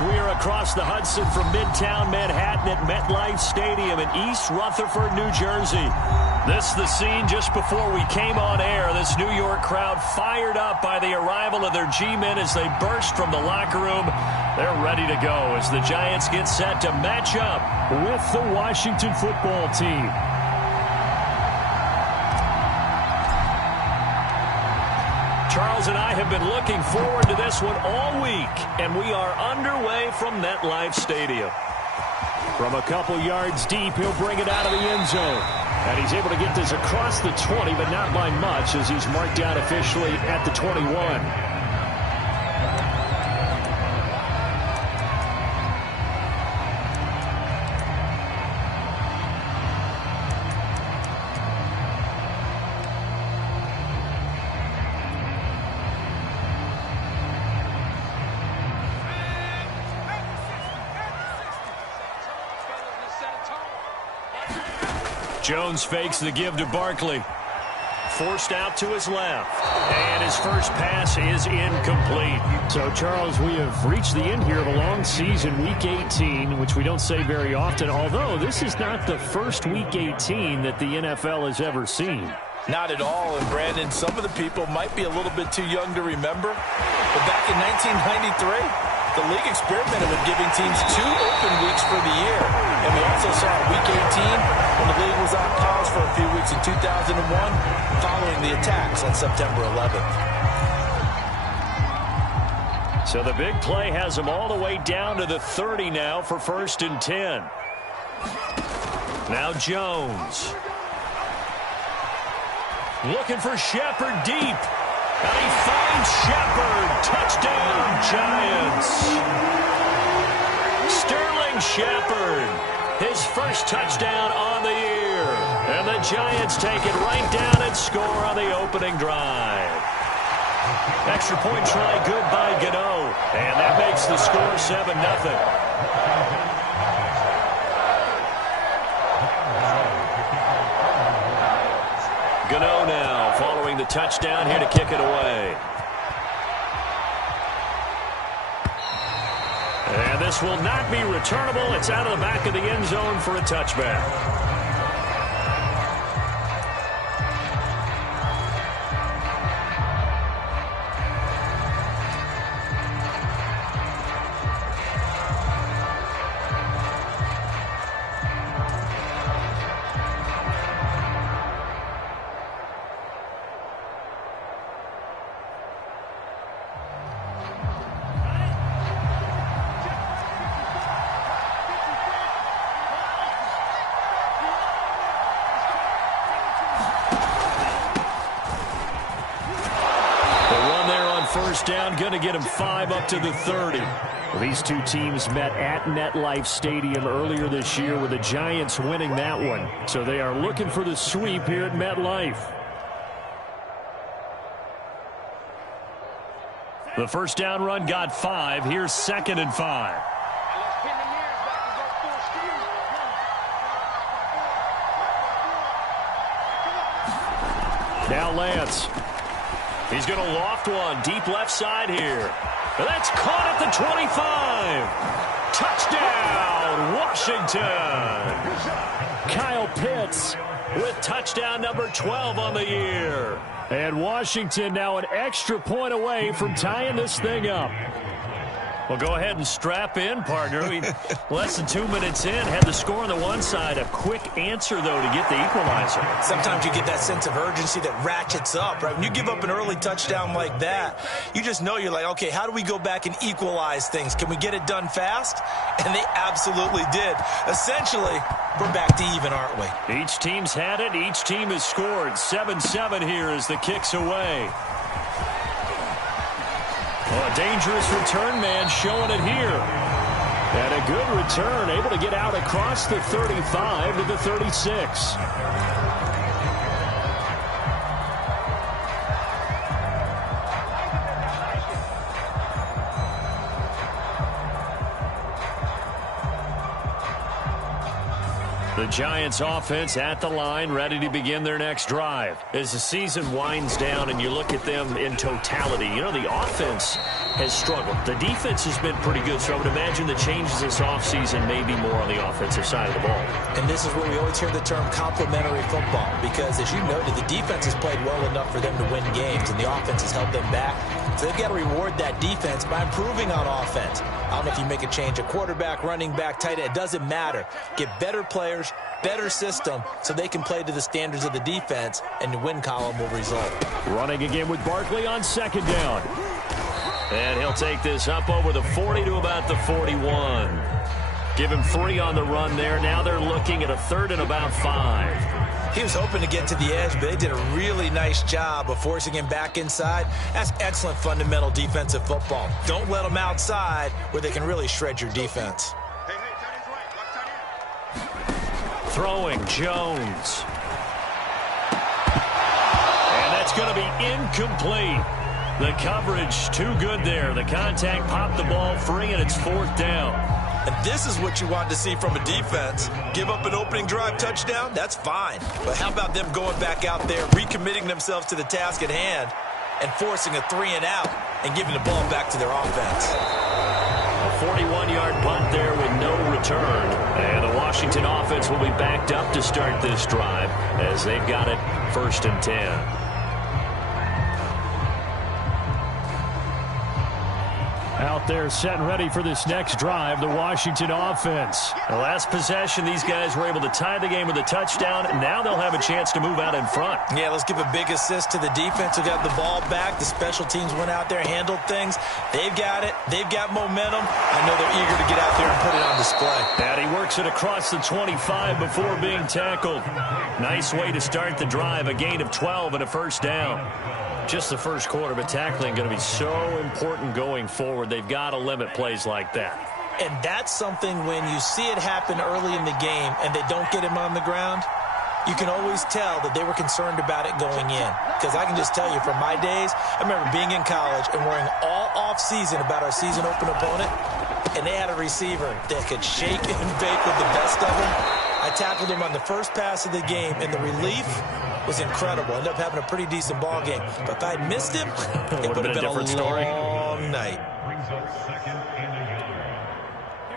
We are across the Hudson from Midtown Manhattan at MetLife Stadium in East Rutherford, New Jersey. This is the scene just before we came on air. This New York crowd fired up by the arrival of their G-men as they burst from the locker room. They're ready to go as the Giants get set to match up with the Washington football team. Charles and I have been looking forward to this one all week, and we are underway from MetLife Stadium. From a couple yards deep, he'll bring it out of the end zone. And he's able to get this across the 20, but not by much as he's marked down officially at the 21. Jones fakes the give to Barkley. Forced out to his left. And his first pass is incomplete. So, Charles, we have reached the end here of a long season, Week 18, which we don't say very often, although this is not the first Week 18 that the NFL has ever seen. Not at all. And, Brandon, some of the people might be a little bit too young to remember. But back in 1993... the league experimented with giving teams 2 open weeks for the year. And we also saw Week 18 when the league was on pause for a few weeks in 2001 following the attacks on September 11th. So the big play has them all the way down to the 30 now for 1st and 10. Now Jones. Looking for Shepard deep. And he finds Shepard. Touchdown, Giants. Sterling Shepard. His first touchdown on the year. And the Giants take it right down and score on the opening drive. Extra point try good by Gano. And that makes the score 7-0. Gano now following the touchdown here to kick it away. And this will not be returnable. It's out of the back of the end zone for a touchback. Down, going to get him 5 up to the 30. Well, these two teams met at MetLife Stadium earlier this year with the Giants winning that one. So they are looking for the sweep here at MetLife. The first down run got 5. Here's 2nd and 5. Now Lance. He's going to loft one deep left side here. That's caught at the 25. Touchdown, Washington. Kyle Pitts with touchdown number 12 on the year. And Washington now an extra point away from tying this thing up. Well, go ahead and strap in, partner. Less than 2 minutes in, had the score on the one side. A quick answer, though, to get the equalizer. Sometimes you get that sense of urgency that ratchets up, right? When you give up an early touchdown like that, you just know you're like, okay, how do we go back and equalize things? Can we get it done fast? And they absolutely did. Essentially, we're back to even, aren't we? Each team's had it. Each team has scored. 7-7 here as the kick's away. Well, a dangerous return man showing it here. And a good return, able to get out across the 35 to the 36. The Giants offense at the line, ready to begin their next drive. As the season winds down and you look at them in totality, you know, the offense has struggled. The defense has been pretty good, so I would imagine the changes this offseason may be more on the offensive side of the ball. And this is where we always hear the term complementary football, because as you noted, the defense has played well enough for them to win games, and the offense has held them back. So they've got to reward that defense by improving on offense. I don't know if you make a change, a quarterback, running back, tight end, it doesn't matter. Get better players, better system, so they can play to the standards of the defense, and the win column will result. Running again with Barkley on second down. And he'll take this up over the 40 to about the 41. Give him 3 on the run there. Now they're looking at a 3rd and about 5. He was hoping to get to the edge, but they did a really nice job of forcing him back inside. That's excellent fundamental defensive football. Don't let them outside where they can really shred your defense. Throwing, Jones. And that's going to be incomplete. The coverage too good there. The contact popped the ball free, and it's 4th down. And this is what you want to see from a defense. Give up an opening drive touchdown, that's fine. But how about them going back out there, recommitting themselves to the task at hand, and forcing a 3-and-out and giving the ball back to their offense. A 41-yard punt there with no return. And the Washington offense will be backed up to start this drive as they've got it 1st and 10. Out there set and ready for this next drive, the Washington offense. The last possession, these guys were able to tie the game with a touchdown, and now they'll have a chance to move out in front. Yeah, let's give a big assist to the defense who got the ball back. The special teams went out there, handled things. They've got it. They've got momentum. I know they're eager to get out there and put it on display. And he works it across the 25 before being tackled. Nice way to start the drive, a gain of 12 and a 1st down. Just the first quarter, but tackling going to be so important going forward. They've got to limit plays like that. And that's something when you see it happen early in the game and they don't get him on the ground, you can always tell that they were concerned about it going in. Because I can just tell you from my days, I remember being in college and worrying all off-season about our season open opponent, and they had a receiver that could shake and bake with the best of them. I tackled him on the first pass of the game, and the relief was incredible. Ended up having a pretty decent ball game. But if I'd missed him, it would have been a long night.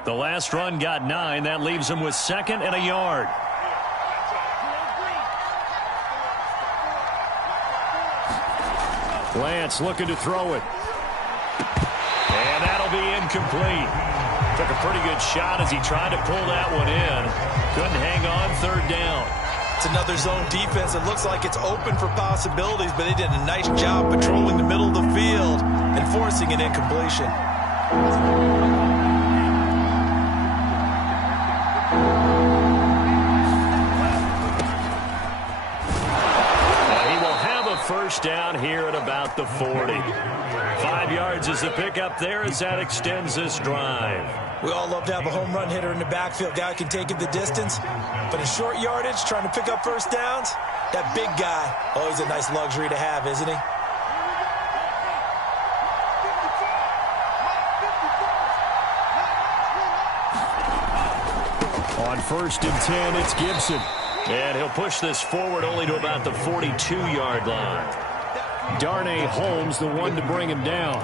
The last run got 9. That leaves him with 2nd and a yard. Lance looking to throw it. And that'll be incomplete. Took a pretty good shot as he tried to pull that one in. Couldn't hang on, 3rd down. It's another zone defense. It looks like it's open for possibilities, but they did a nice job patrolling the middle of the field and forcing an incompletion. He will have a 1st down here at about the 40. 5 yards is the pickup there as that extends this drive. We all love to have a home run hitter in the backfield. Guy can take it the distance. But in short yardage, trying to pick up 1st downs, that big guy, always a nice luxury to have, isn't he? On 1st and 10, it's Gibson. And he'll push this forward only to about the 42-yard line. Darnay Holmes, the one to bring him down.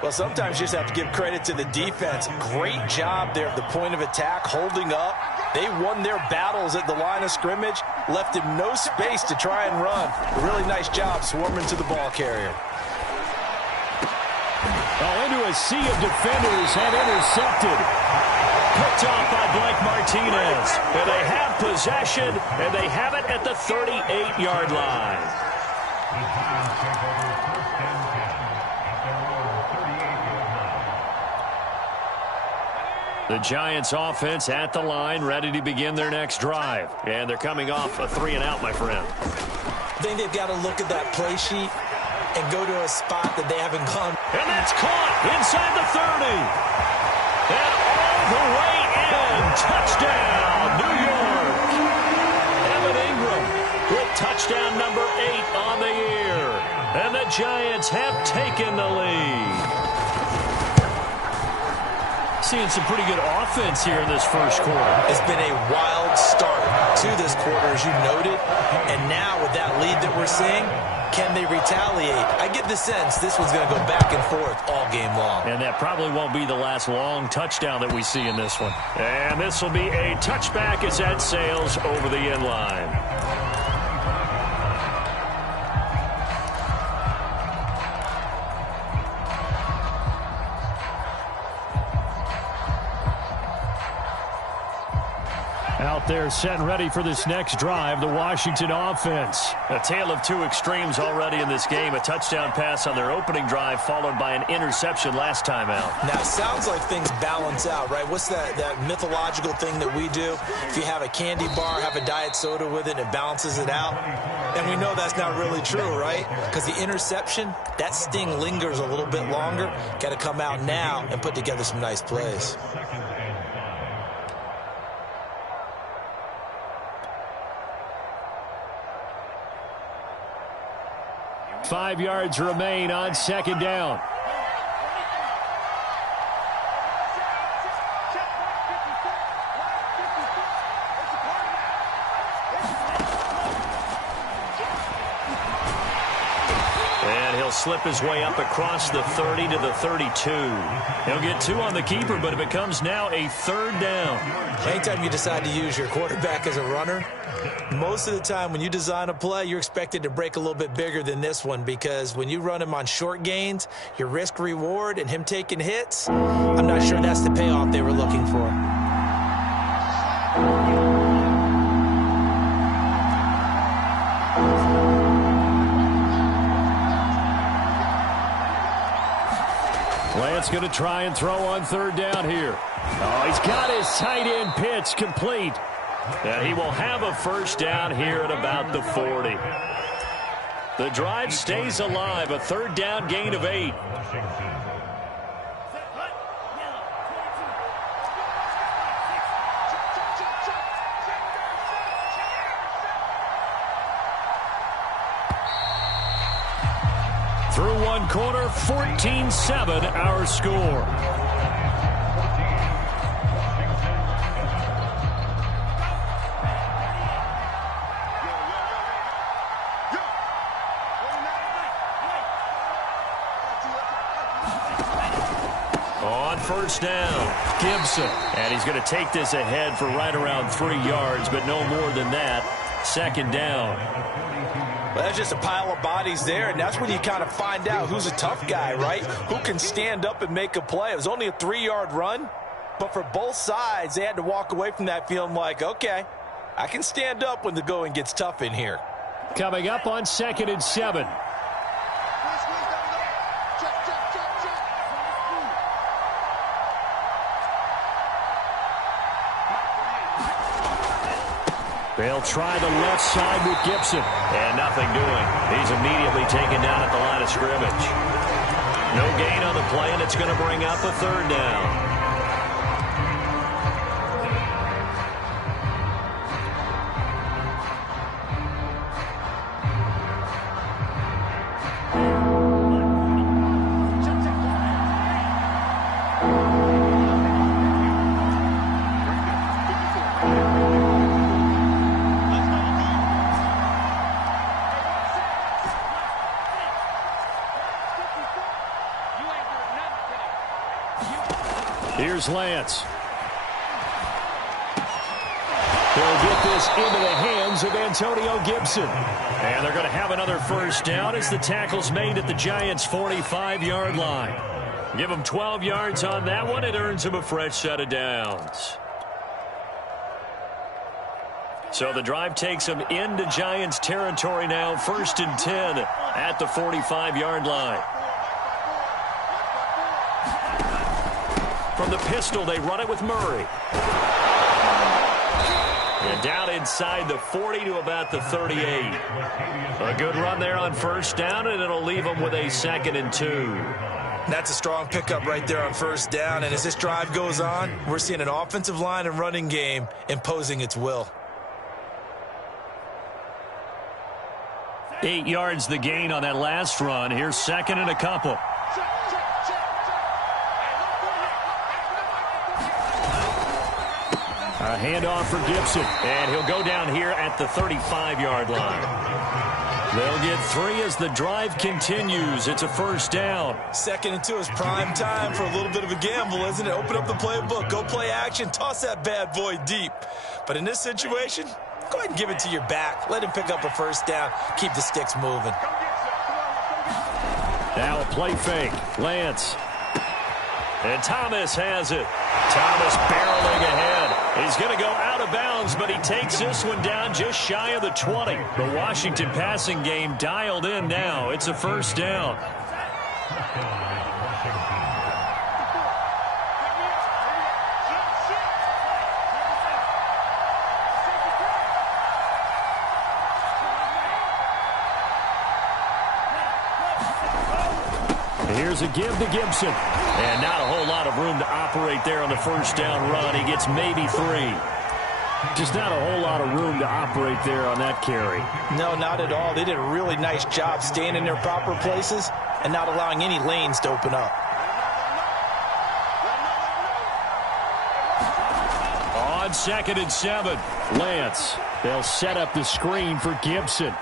Well, sometimes you just have to give credit to the defense. Great job there at the point of attack, holding up. They won their battles at the line of scrimmage, left him no space to try and run. A really nice job swarming to the ball carrier. Oh, into a sea of defenders and intercepted. Picked off by Blake Martinez. And they have possession, and they have it at the 38-yard line. The Giants offense at the line, ready to begin their next drive. And they're coming off a 3-and-out, my friend. I think they've got to look at that play sheet and go to a spot that they haven't gone. And that's caught inside the 30. And all the way in. Touchdown, New York. Evan Ingram with touchdown number 8 on the year. And the Giants have taken the lead. seeing some pretty good offense here in this first quarter. It's been a wild start to this quarter, as you noted. And now with that lead that we're seeing, can they retaliate? I get the sense this one's going to go back and forth all game long. And that probably won't be the last long touchdown that we see in this one. And this will be a touchback as that sails over the end line. Out there set and ready for this next drive, the Washington offense. A tale of two extremes already in this game. A touchdown pass on their opening drive followed by an interception last time out. Now, it sounds like things balance out, right? What's that mythological thing that we do? If you have a candy bar, have a diet soda with it, it balances it out. And we know that's not really true, right? Because the interception, that sting lingers a little bit longer. Got to come out now and put together some nice plays. 5 yards remain on second down. And he'll slip his way up across the 30 to the 32. He'll get 2 on the keeper, but it becomes now a third down. Anytime you decide to use your quarterback as a runner, most of the time when you design a play, you're expected to break a little bit bigger than this one, because when you run him on short gains, your risk-reward and him taking hits, I'm not sure that's the payoff they were looking for. Lance going to try and throw on third down here. Oh, he's got his tight end pitch complete. And he will have a first down here at about the 40. The drive stays alive, a third down gain of 8. Through one quarter, 14-7 our score. On first down, Gibson. And he's going to take this ahead for right around 3 yards, but no more than that. Second down. Well, that's just a pile of bodies there, and that's when you kind of find out who's a tough guy, right? Who can stand up and make a play. It was only a 3-yard run, but for both sides, they had to walk away from that feeling like, okay, I can stand up when the going gets tough in here. Coming up on 2nd and 7. They'll try the left side with Gibson. And nothing doing. He's immediately taken down at the line of scrimmage. No gain on the play, and it's going to bring up a third down. Here's Lance. They'll get this into the hands of Antonio Gibson. And they're going to have another first down as the tackle's made at the Giants' 45-yard line. Give them 12 yards on that one. It earns them a fresh set of downs. So the drive takes them into Giants territory now. 1st and 10 at the 45-yard line. From the pistol, they run it with Murray. And down inside the 40 to about the 38. A good run there on first down, and it'll leave them with a 2nd and 2. That's a strong pickup right there on first down, and as this drive goes on, we're seeing an offensive line and running game imposing its will. 8 yards the gain on that last run. Here's 2nd and a couple. A handoff for Gibson, and he'll go down here at the 35-yard line. They'll get 3 as the drive continues. It's a first down. 2nd and 2 is prime time for a little bit of a gamble, isn't it? Open up the playbook, go play action, toss that bad boy deep. But in this situation, go ahead and give it to your back. Let him pick up a first down. Keep the sticks moving. Now a play fake. Lance. And Thomas has it. Thomas barreling ahead. He's going to go out of bounds, but he takes this one down just shy of the 20. The Washington passing game dialed in now. It's a first down. Here's a give to Gibson. And not a whole lot of room to operate there on the first down run. He gets maybe 3. Just not a whole lot of room to operate there on that carry. No, not at all. They did a really nice job staying in their proper places and not allowing any lanes to open up. On 2nd and 7, Lance. They'll set up the screen for Gibson.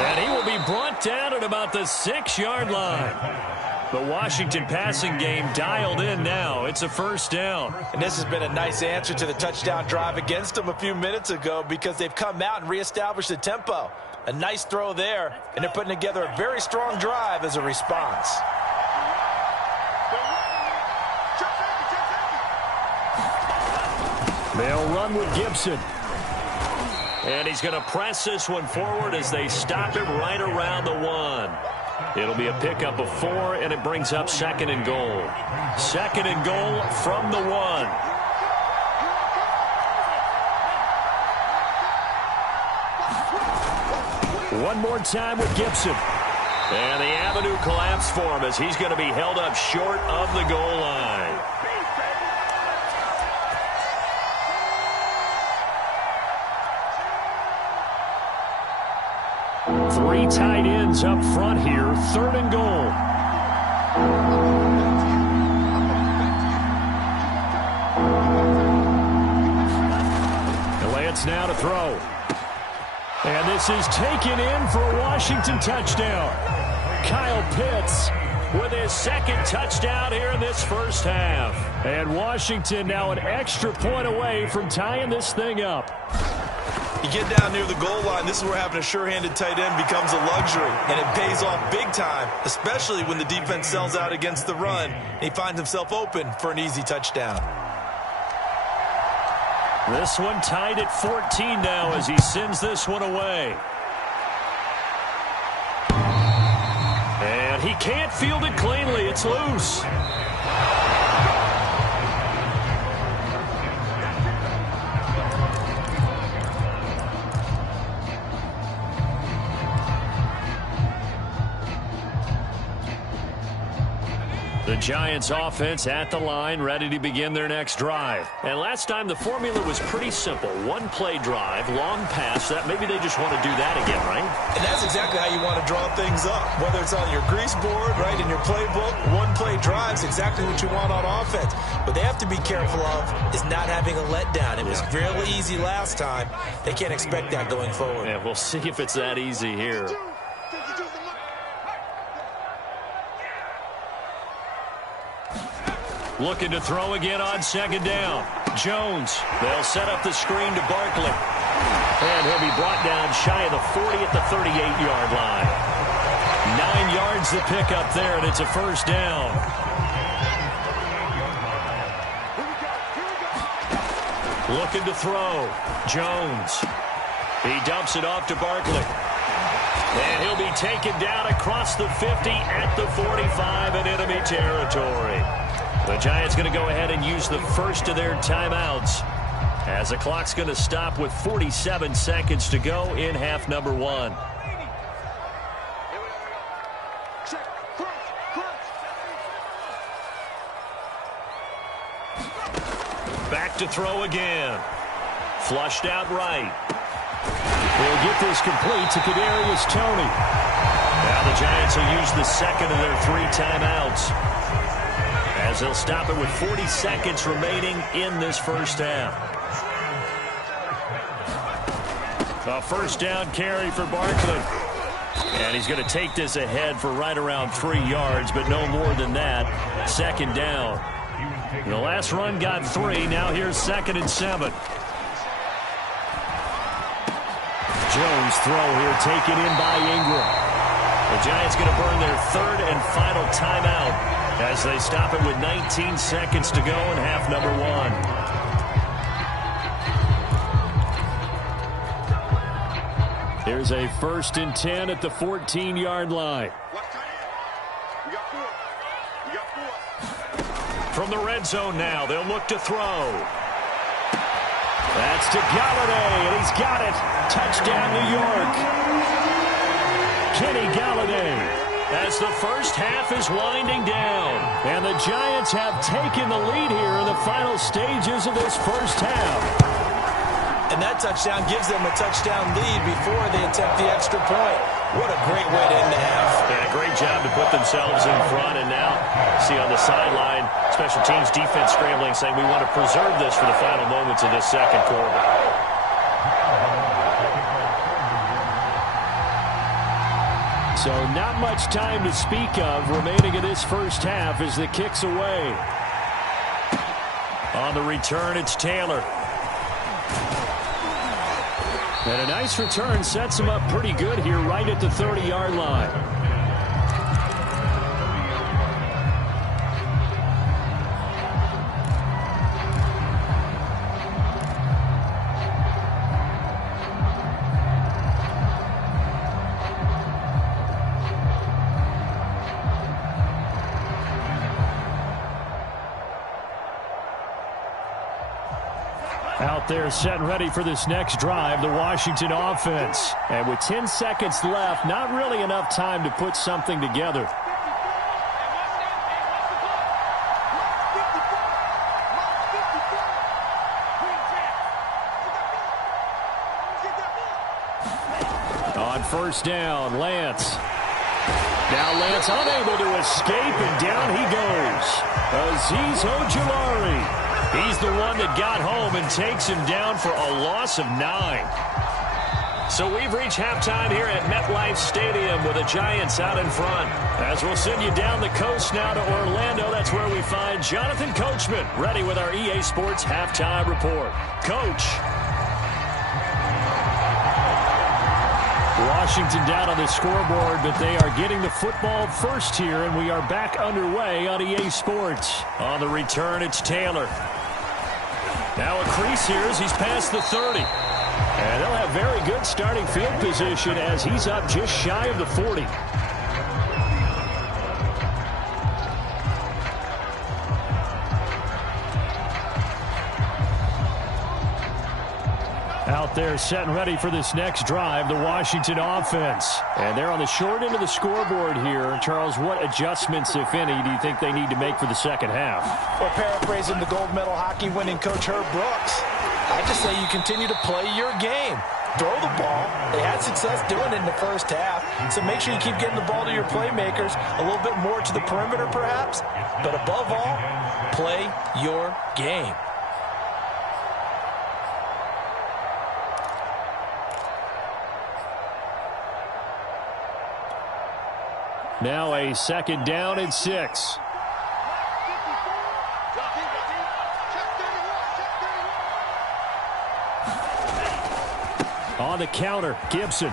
And he will be brought down at about the 6-yard line. The Washington passing game dialed in now. It's a first down. And this has been a nice answer to the touchdown drive against them a few minutes ago because they've come out and reestablished the tempo. A nice throw there, and they're putting together a very strong drive as a response. They'll run with Gibson. And he's going to press this one forward as they stop him right around the 1. It'll be a pickup of 4, and it brings up 2nd and goal. 2nd and goal from the 1. One more time with Gibson. And the avenue collapsed for him as he's going to be held up short of the goal line. Three tight ends up front here. 3rd and goal. And Lance now to throw. And this is taken in for a Washington touchdown. Kyle Pitts with his 2nd touchdown here in this first half. And Washington now an extra point away from tying this thing up. You get down near the goal line, this is where having a sure-handed tight end becomes a luxury, and it pays off big time, especially when the defense sells out against the run, and he finds himself open for an easy touchdown. This one tied at 14 now as he sends this one away. And he can't field it cleanly. It's loose. The Giants offense at the line, ready to begin their next drive. And last time the formula was pretty simple. One play drive, long pass. That maybe they just want to do that again, right? And that's exactly how you want to draw things up. Whether it's on your grease board, right, in your playbook, one play drive's exactly what you want on offense. What they have to be careful of is not having a letdown. It was fairly easy last time. They can't expect that going forward. Yeah, we'll see if it's that easy here. Looking to throw again on 2nd down. Jones. They'll set up the screen to Barkley. And he'll be brought down shy of the 40 at the 38-yard line. 9 yards to pick up there, and it's a first down. Looking to throw. Jones. He dumps it off to Barkley. And he'll be taken down across the 50 at the 45 in enemy territory. The Giants going to go ahead and use the first of their timeouts as the clock's going to stop with 47 seconds to go in half number 1. Back to throw again. Flushed out right. They'll get this complete to Kadarius Toney. Now the Giants will use the second of their 3 timeouts. as they'll stop it with 40 seconds remaining in this first half. A first down carry for Barkley. And he's going to take this ahead for right around 3 yards, but no more than that. Second down. The last run got 3. Now here's 2nd and 7. Jones throw here taken in by Ingram. The Giants going to burn their 3rd and final timeout as they stop it with 19 seconds to go in half number 1. Here's a 1st and 10 at the 14-yard line. From the red zone now, they'll look to throw. That's to Galladay, and he's got it. Touchdown, New York. Kenny Galladay, as the first half is winding down. And the Giants have taken the lead here in the final stages of this first half. And that touchdown gives them a touchdown lead before they attempt the extra point. What a great way to end the half. And a great job to put themselves in front. And now, see on the sideline, special teams defense scrambling, saying we want to preserve this for the final moments of this second quarter. So not much time to speak of remaining in this first half as the kick's away. On the return, it's Taylor. And a nice return sets him up pretty good here right at the 30-yard line. Out there set and ready for this next drive, the Washington offense. And with 10 seconds left, not really enough time to put something together. On first down, Lance. Now Lance unable to escape, and down he goes. Azeez Ojulari. He's the one that got home and takes him down for a loss of 9. So we've reached halftime here at MetLife Stadium with the Giants out in front. As we'll send you down the coast now to Orlando, that's where we find Jonathan Coachman ready with our EA Sports halftime report. Coach. Washington down on the scoreboard, but they are getting the football first here, and we are back underway on EA Sports. On the return, it's Taylor. Now a crease here as he's past the 30. And they'll have very good starting field position as he's up just shy of the 40. Out there set and ready for this next drive, the Washington offense. And they're on the short end of the scoreboard here. Charles, what adjustments, if any, do you think they need to make for the second half? Well, paraphrasing the gold medal hockey winning coach Herb Brooks, I just say you continue to play your game. Throw the ball. They had success doing it in the first half, so make sure you keep getting the ball to your playmakers, a little bit more to the perimeter perhaps, but above all, play your game. Now a second down and 6. On the counter, Gibson.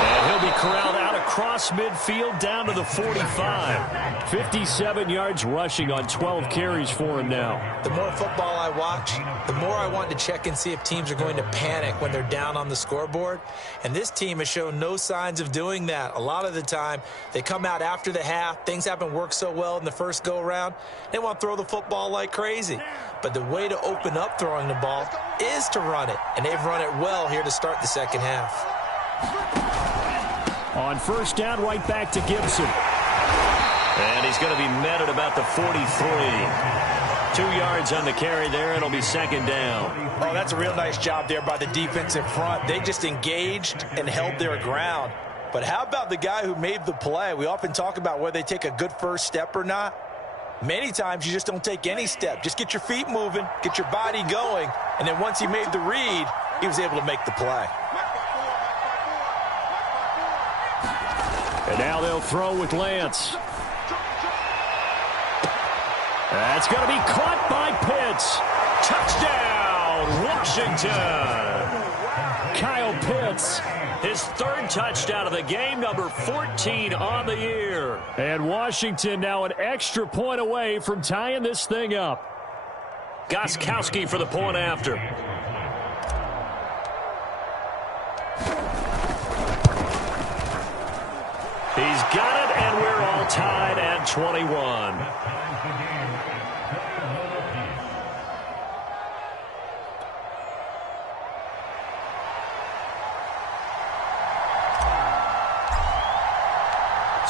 And he'll be corralled out across midfield down to the 45. 57 yards rushing on 12 carries for him now. The more football I watch, the more I want to check and see if teams are going to panic when they're down on the scoreboard. And this team has shown no signs of doing that. A lot of the time, they come out after the half. Things haven't worked so well in the first go-around. They want to throw the football like crazy. But the way to open up throwing the ball is to run it. And they've run it well here to start the second half. On first down, right back to Gibson. And he's going to be met at about the 43. 2 yards on the carry there. It'll be second down. Oh, that's a real nice job there by the defensive front. They just engaged and held their ground. But how about the guy who made the play? We often talk about whether they take a good first step or not. Many times you just don't take any step. Just get your feet moving, get your body going, and then once he made the read, he was able to make the play. And now they'll throw with Lance. That's going to be caught by Pitts. Touchdown, Washington. Kyle Pitts, his third touchdown of the game, number 14 on the year. And Washington now an extra point away from tying this thing up. Gostkowski for the point after. He's got it, and we're all tied at 21.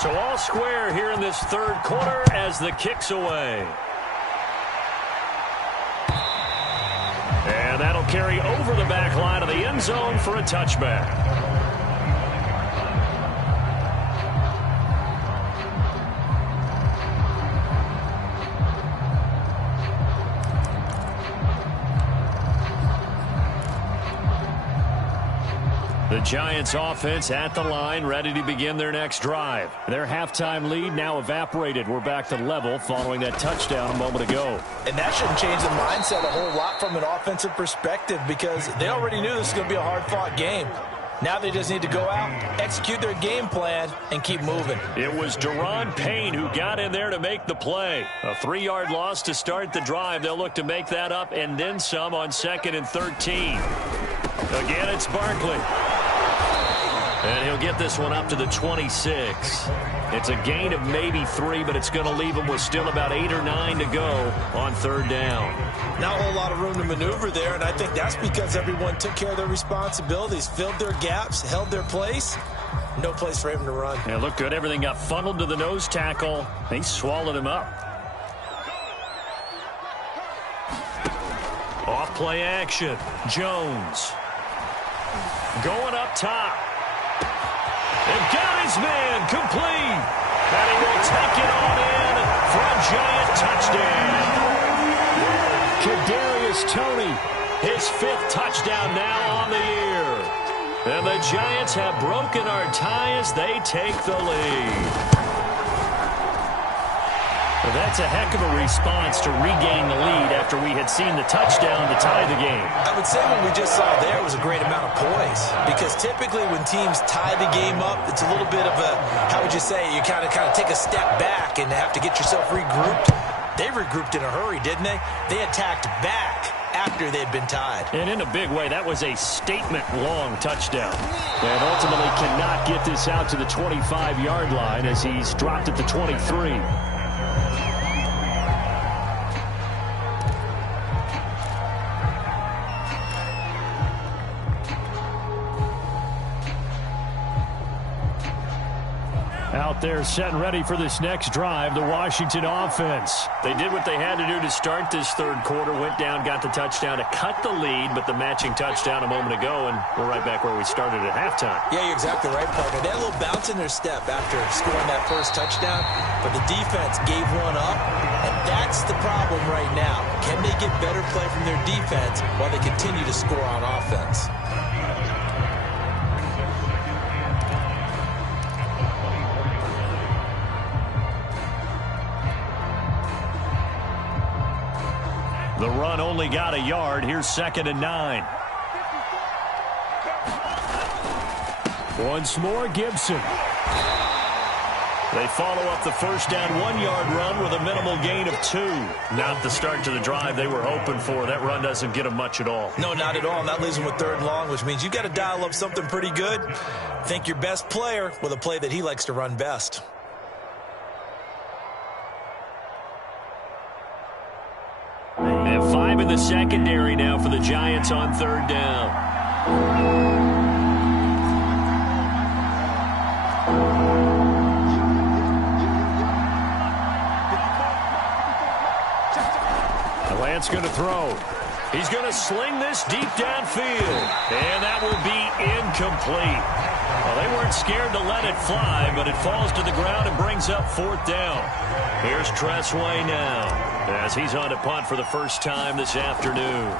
So all square here in this third quarter as the kick's away. And that'll carry over the back line of the end zone for a touchback. The Giants offense at the line, ready to begin their next drive. Their halftime lead now evaporated. We're back to level following that touchdown a moment ago. And that shouldn't change the mindset a whole lot from an offensive perspective because they already knew this was going to be a hard-fought game. Now they just need to go out, execute their game plan, and keep moving. It was Daron Payne who got in there to make the play. A 3-yard loss to start the drive. They'll look to make that up and then some on 2nd and 13. Again, it's Barkley. And he'll get this one up to the 26. It's a gain of maybe 3, but it's going to leave him with still about 8 or 9 to go on 3rd down. Not a whole lot of room to maneuver there, and I think that's because everyone took care of their responsibilities, filled their gaps, held their place. No place for him to run. Yeah, looked good. Everything got funneled to the nose tackle. They swallowed him up. Off play action. Jones. Going up top. And got his man complete. And he will take it on in for a Giant touchdown. Kadarius Toney, his 5th touchdown now on the year. And the Giants have broken our tie as they take the lead. Well, that's a heck of a response to regain the lead after we had seen the touchdown to tie the game. I would say what we just saw there was a great amount of poise because typically when teams tie the game up, it's a little bit of a, how would you say, you kind of take a step back and have to get yourself regrouped. They regrouped in a hurry, didn't they? They attacked back after they'd been tied. And in a big way, that was a statement-long touchdown. And ultimately cannot get this out to the 25-yard line as he's dropped at the 23. Out there set and ready for this next drive, the Washington offense. They did what they had to do to start this third quarter, went down, got the touchdown to cut the lead, but the matching touchdown a moment ago, and we're right back where we started at halftime. Yeah, you're exactly right, partner. They had a little bounce in their step after scoring that first touchdown, but the defense gave one up, and that's the problem right now. Can they get better play from their defense while they continue to score on offense? The run only got a yard. Here's 2nd and 9. Once more, Gibson. They follow up the first down 1-yard run with a minimal gain of 2. Not the start to the drive they were hoping for. That run doesn't get them much at all. No, not at all. That leaves them with 3rd and long, which means you've got to dial up something pretty good. Think your best player with a play that he likes to run best. And 5 in the secondary now for the Giants on 3rd down. Lance going to throw. He's going to sling this deep downfield. And that will be incomplete. Well, They weren't scared to let it fly, but it falls to the ground and brings up 4th down. Here's Tressway now, as he's on to punt for the first time this afternoon.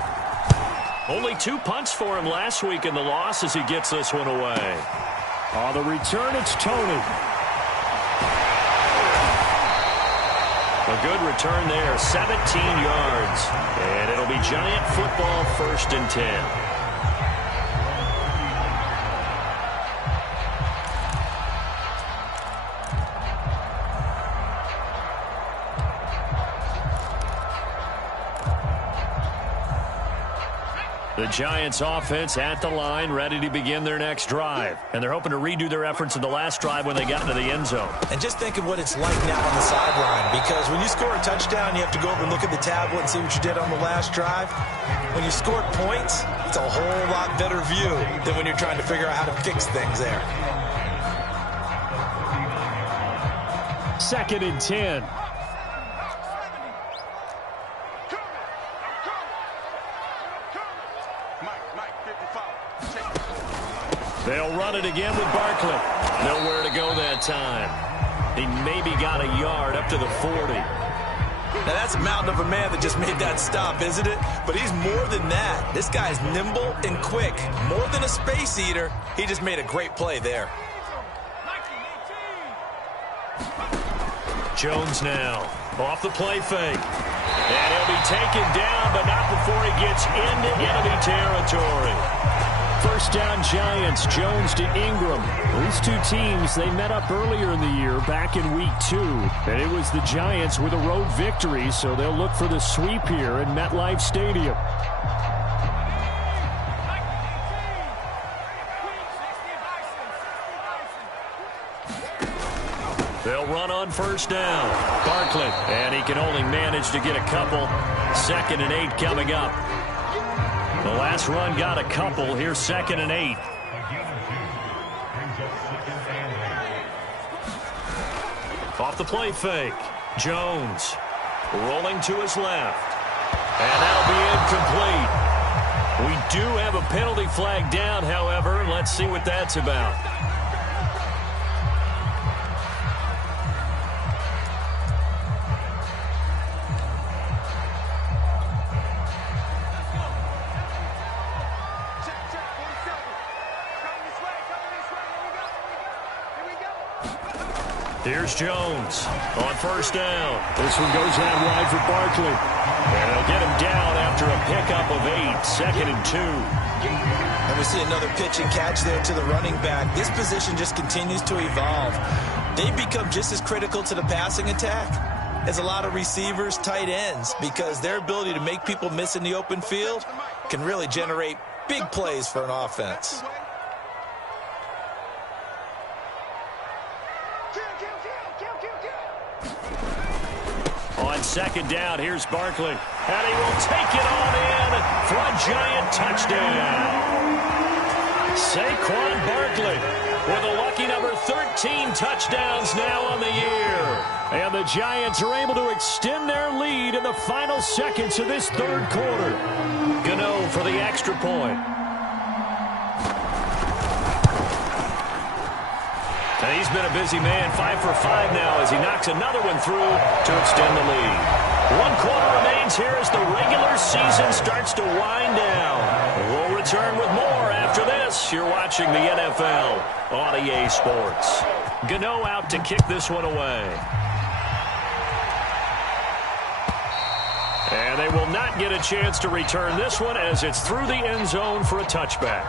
Only 2 punts for him last week in the loss as he gets this one away. On the return, it's Tony. A good return there, 17 yards. And it'll be Giant football, 1st and 10. The Giants offense at the line, ready to begin their next drive. And they're hoping to redo their efforts in the last drive when they got into the end zone. And just think of what it's like now on the sideline, because when you score a touchdown, you have to go over and look at the tablet and see what you did on the last drive. When you scored points, it's a whole lot better view than when you're trying to figure out how to fix things there. 2nd and 10. They'll run it again with Barkley. Nowhere to go that time. He maybe got a yard up to the 40. Now that's a mountain of a man that just made that stop, isn't it? But he's more than that. This guy's nimble and quick. More than a space eater, he just made a great play there. Jones now, off the play fake. And he'll be taken down, but not before he gets into enemy territory. 1st down Giants, Jones to Ingram. These 2 teams, they met up earlier in the year, back in week 2. And it was the Giants with a road victory, so they'll look for the sweep here in MetLife Stadium. They'll run on 1st down. Barkley, and he can only manage to get a couple. 2nd and 8 coming up. The last run got a couple. Here's 2nd and 8. Off the play fake. Jones rolling to his left. And that'll be incomplete. We do have a penalty flag down, however. Let's see what that's about. Here's Jones on 1st down. This one goes out wide for Barkley. And he'll get him down after a pickup of 8, 2nd and 2. And we see another pitch and catch there to the running back. This position just continues to evolve. They become just as critical to the passing attack as a lot of receivers, tight ends, because their ability to make people miss in the open field can really generate big plays for an offense. On 2nd down, here's Barkley. And he will take it on in for a Giant touchdown. Saquon Barkley with a lucky number 13 touchdowns now on the year. And the Giants are able to extend their lead in the final seconds of this 3rd quarter. Gano for the extra point. And he's been a busy man, 5 for 5 now as he knocks another one through to extend the lead. 1 quarter remains here as the regular season starts to wind down. We'll return with more after this. You're watching the NFL on EA Sports. Gano out to kick this one away. And they will not get a chance to return this one as it's through the end zone for a touchback.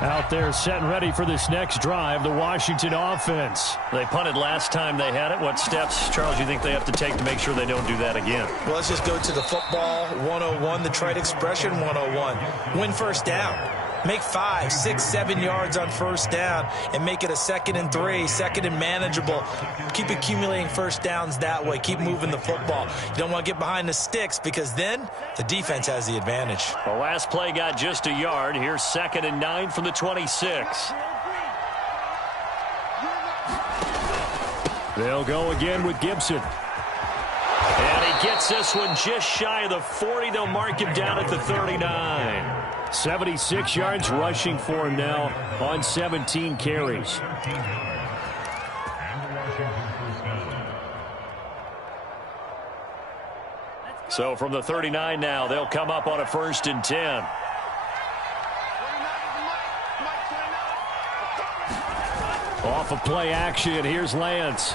Out there set and ready for this next drive, the Washington offense. They punted last time they had it. What steps, Charles, you think they have to take to make sure they don't do that again? Well, let's just go to the football 101, the trite expression 101. Win 1st down. Make 5, 6, 7 yards on 1st down and make it a 2nd and 3, 2nd and manageable. Keep accumulating 1st downs that way. Keep moving the football. You don't want to get behind the sticks because then the defense has the advantage. The last play got just a yard. Here's 2nd and 9 from the 26. They'll go again with Gibson. And he gets this one just shy of the 40. They'll mark him down at the 39. 76 yards rushing for him now on 17 carries. So from the 39 now, they'll come up on a 1st and 10. Off of play action, here's Lance.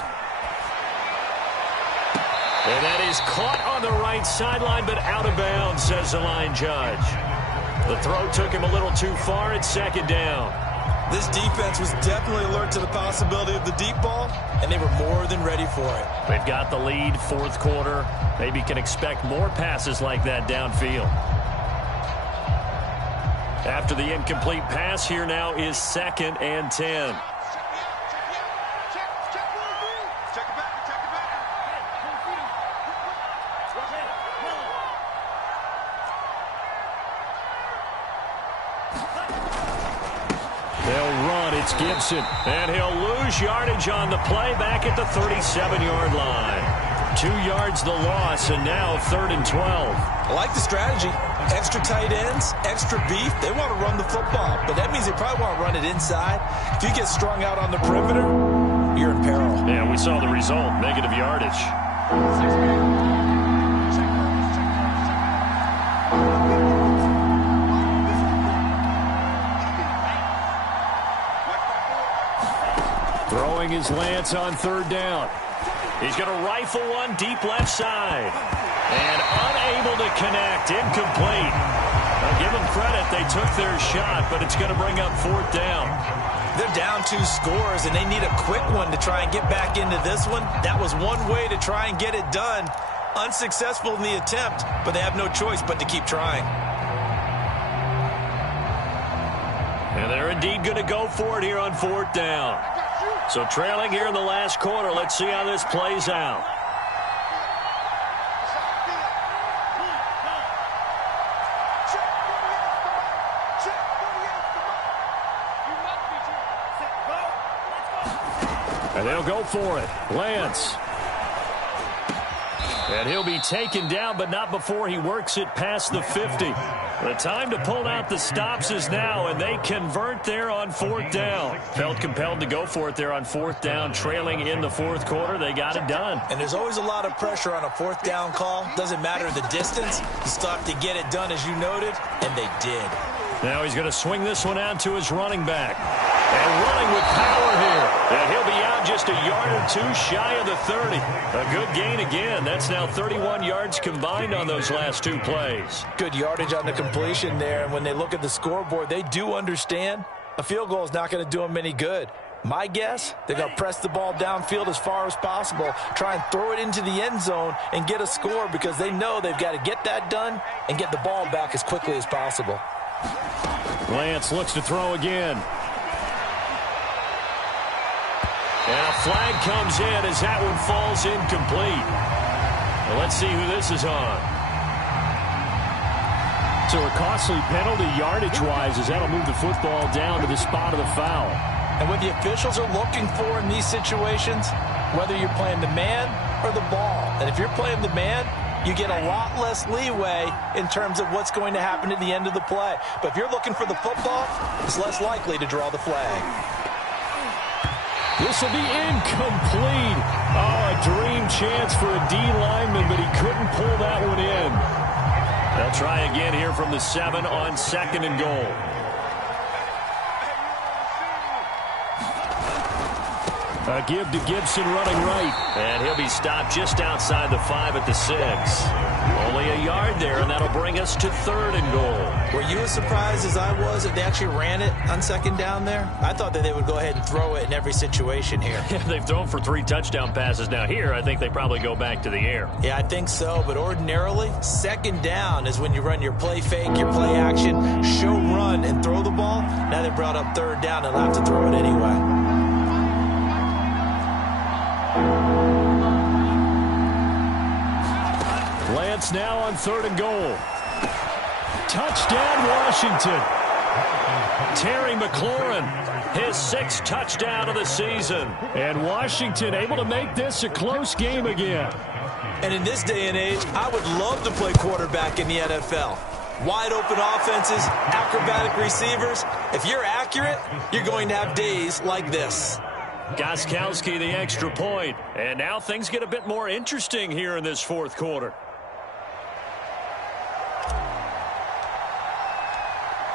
And that is caught on the right sideline, but out of bounds, says the line judge. The throw took him a little too far. It's 2nd down. This defense was definitely alert to the possibility of the deep ball, and they were more than ready for it. They've got the lead, 4th quarter. Maybe can expect more passes like that downfield. After the incomplete pass, here now is 2nd and 10. It's Gibson, and he'll lose yardage on the play back at the 37-yard line. 2 yards the loss, and now 3rd and 12. I like the strategy. Extra tight ends, extra beef. They want to run the football, but that means they probably want to run it inside. If you get strung out on the perimeter, you're in peril. Yeah, we saw the result, negative yardage. Throwing his Lance on 3rd down. He's going to rifle one deep left side. And unable to connect. Incomplete. I'll give them credit. They took their shot, but it's going to bring up 4th down. They're down 2 scores, and they need a quick one to try and get back into this one. That was one way to try and get it done. Unsuccessful in the attempt, but they have no choice but to keep trying. And they're indeed going to go for it here on 4th down. So trailing here in the last quarter. Let's see how this plays out. And they'll go for it. Lance. And he'll be taken down, but not before he works it past the 50. The time to pull out the stops is now, and they convert there on 4th down. Felt compelled to go for it there on 4th down, trailing in the 4th quarter. They got it done. And there's always a lot of pressure on a 4th down call. Doesn't matter the distance. You still have to get it done, as you noted, and they did. Now he's going to swing this one out to his running back. And running with power here. And he'll be out just a yard or 2 shy of the 30. A good gain again. That's now 31 yards combined on those last 2 plays. Good yardage on the completion there. And when they look at the scoreboard, they do understand a field goal is not going to do them any good. My guess, they're going to press the ball downfield as far as possible, try and throw it into the end zone and get a score because they know they've got to get that done and get the ball back as quickly as possible. Lance looks to throw again. And a flag comes in as that one falls incomplete. Well, let's see who this is on. So a costly penalty yardage-wise as that'll move the football down to the spot of the foul. And what the officials are looking for in these situations, whether you're playing the man or the ball. And if you're playing the man, you get a lot less leeway in terms of what's going to happen at the end of the play. But if you're looking for the football, it's less likely to draw the flag. This will be incomplete. Oh, a dream chance for a D lineman, but he couldn't pull that one in. They'll try again here from the 7 on 2nd and goal. A give to Gibson running right. And he'll be stopped just outside the 5 at the 6. Only a yard there, and that'll bring us to 3rd and goal. Were you as surprised as I was that they actually ran it on 2nd down there? I thought that they would go ahead and throw it in every situation here. Yeah, they've thrown for 3 touchdown passes. Now here, I think they probably go back to the air. Yeah, I think so, but ordinarily, 2nd down is when you run your play fake, your play action, show run, and throw the ball. Now they brought up 3rd down and have to throw it anyway. Lance now on 3rd and goal. Touchdown, Washington. Terry McLaurin, his 6th touchdown of the season. And Washington able to make this a close game again. And in this day and age, I would love to play quarterback in the NFL. Wide open offenses, acrobatic receivers. If you're accurate, you're going to have days like this. Gostkowski the extra point. And now things get a bit more interesting here in this 4th quarter.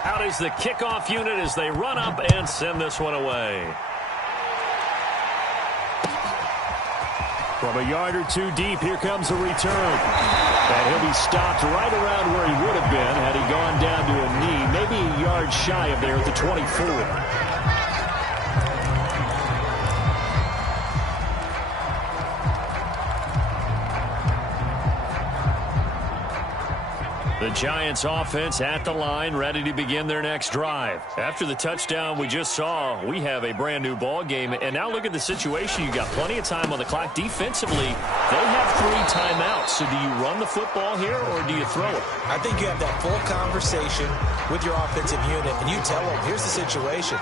Out is the kickoff unit as they run up and send this one away. From a yard or two deep, here comes a return. And he'll be stopped right around where he would have been had he gone down to a knee, maybe a yard shy of there at the 24. The Giants offense at the line, ready to begin their next drive. After the touchdown we just saw, we have a brand new ball game. And now look at the situation. You got plenty of time on the clock. Defensively, they have 3 timeouts. So do you run the football here or do you throw it? I think you have that full conversation with your offensive unit, and you tell them, here's the situation.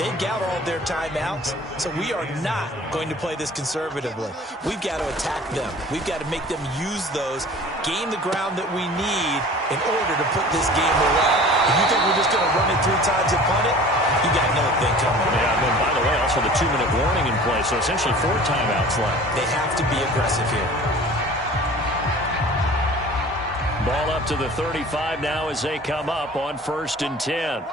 They've got all their timeouts, so we are not going to play this conservatively. We've got to attack them. We've got to make them use those, gain the ground that we need in order to put this game away. If you think we're just going to run it 3 times and punt it, you got another thing coming. Yeah, and then, by the way, also the 2-minute warning in play, so essentially 4 timeouts left. They have to be aggressive here. Ball up to the 35 now as they come up on 1st and 10.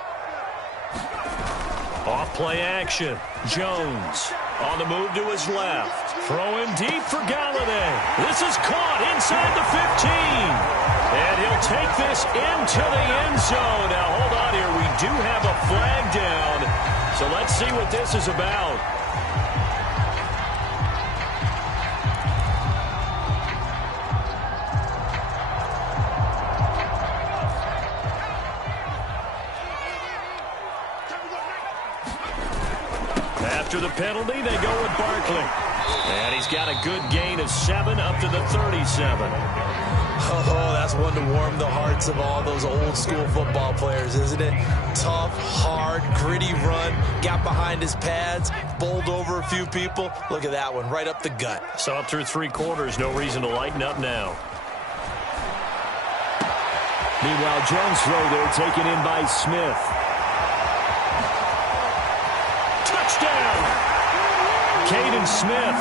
Off play action. Jones on the move to his left. Throwing deep for Galladay. This is caught inside the 15. And he'll take this into the end zone. Now, hold on here. We do have a flag down. So let's see what this is about. After the penalty, they go with Barkley. And he's got a good gain of 7 up to the 37. Oh, that's one to warm the hearts of all those old school football players, isn't it? Tough, hard, gritty run. Got behind his pads, bowled over a few people. Look at that one, right up the gut. Saw it through 3 quarters. No reason to lighten up now. Meanwhile, Jones' throw there taken in by Smith. Touchdown! Caden Smith,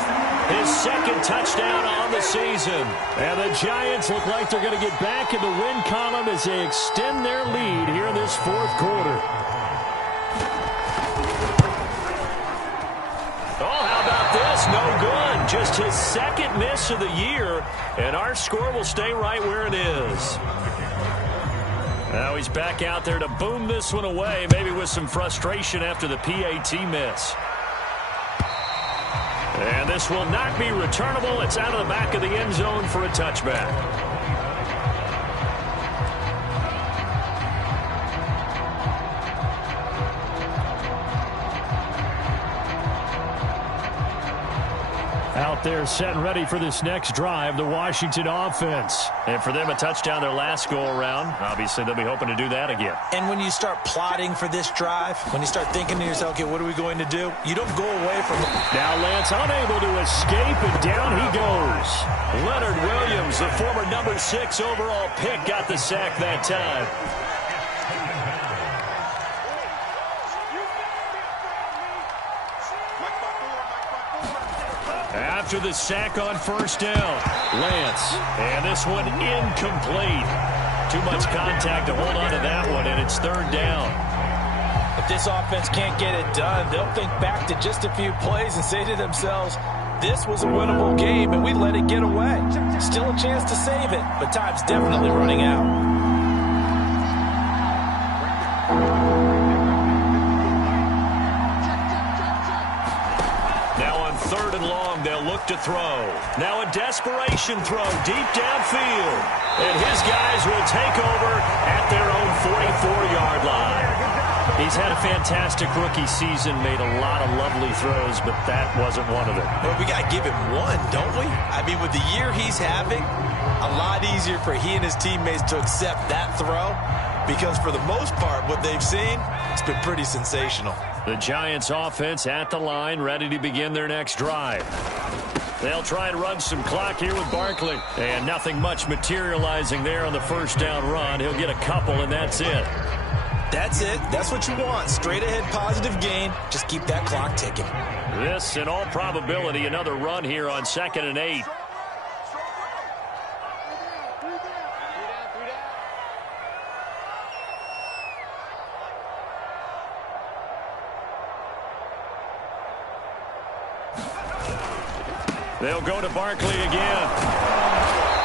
his 2nd touchdown on the season. And the Giants look like they're going to get back in the win column as they extend their lead here in this 4th quarter. Oh, how about this? No good. Just his 2nd miss of the year, and our score will stay right where it is. Now he's back out there to boom this one away, maybe with some frustration after the PAT miss. And this will not be returnable. It's out of the back of the end zone for a touchback. Out there set and ready for this next drive, the Washington offense. And for them, a touchdown their last go-around. Obviously, they'll be hoping to do that again. And when you start plotting for this drive, when you start thinking to yourself, okay, what are we going to do? You don't go away from it. Now Lance unable to escape, and down he goes. Leonard Williams, the former number 6 overall pick, got the sack that time. After the sack on 1st down, Lance, and this one incomplete. Too much contact to hold on to that one, and it's 3rd down. If this offense can't get it done, they'll think back to just a few plays and say to themselves, this was a winnable game, and we let it get away. Still a chance to save it, but time's definitely running out. They'll look to throw. Now a desperation throw deep downfield. And his guys will take over at their own 44-yard line. He's had a fantastic rookie season, made a lot of lovely throws, but that wasn't one of them. Well, we got to give him one, don't we? I mean, with the year he's having, a lot easier for he and his teammates to accept that throw because for the most part, what they've seen, it's been pretty sensational. The Giants offense at the line, ready to begin their next drive. They'll try and run some clock here with Barkley. And nothing much materializing there on the first down run. He'll get a couple, and that's it. That's it. That's what you want. Straight ahead positive gain. Just keep that clock ticking. This, in all probability, another run here on 2nd and 8. They'll go to Barkley again.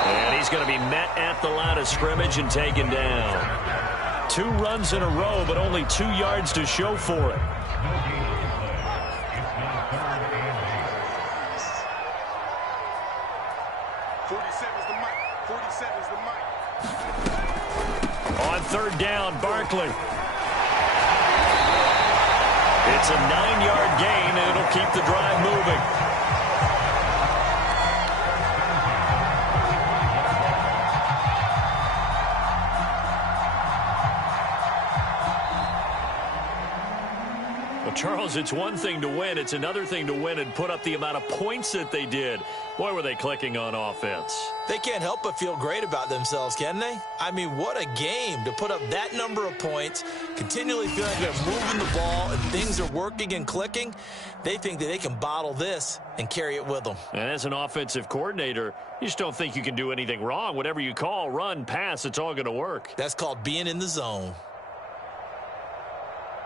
And he's going to be met at the line of scrimmage and taken down. 2 runs in a row, but only 2 yards to show for it. On 3rd down, Barkley. It's a 9-yard gain, and it'll keep the drive moving. Charles, it's one thing to win. It's another thing to win and put up the amount of points that they did. Boy, were they clicking on offense. They can't help but feel great about themselves, can they? I mean, what a game to put up that number of points, continually feeling like they're moving the ball and things are working and clicking. They think that they can bottle this and carry it with them. And as an offensive coordinator, you just don't think you can do anything wrong. Whatever you call, run, pass, it's all going to work. That's called being in the zone.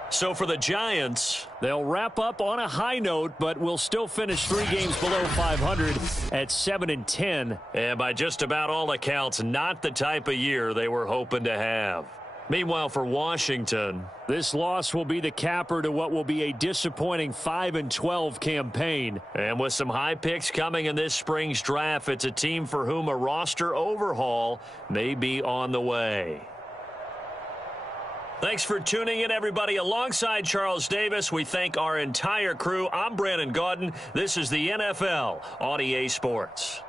So for the Giants, they'll wrap up on a high note, but will still finish 3 games below 500 at 7-10. And by just about all accounts, not the type of year they were hoping to have. Meanwhile, for Washington, this loss will be the capper to what will be a disappointing 5-12 campaign. And with some high picks coming in this spring's draft, it's a team for whom a roster overhaul may be on the way. Thanks for tuning in, everybody. Alongside Charles Davis, we thank our entire crew. I'm Brandon Gaudin. This is the NFL on EA Sports.